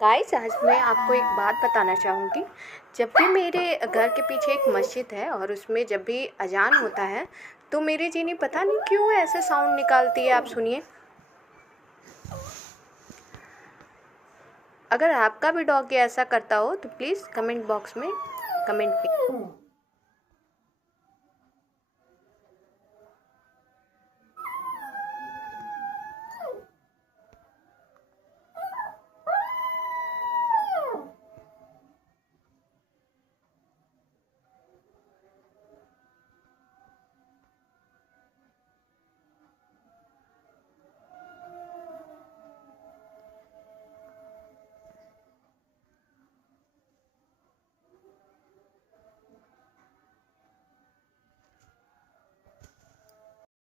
Guys, आज मैं आपको एक बात बताना चाहूँगी। जब भी मेरे घर के पीछे एक मस्जिद है और उसमें जब भी अजान होता है, तो मेरी जीनी पता नहीं क्यों ऐसे साउंड निकालती है। आप सुनिए। अगर आपका भी डॉग ऐसा करता हो तो प्लीज़ कमेंट बॉक्स में कमेंट कीजिए।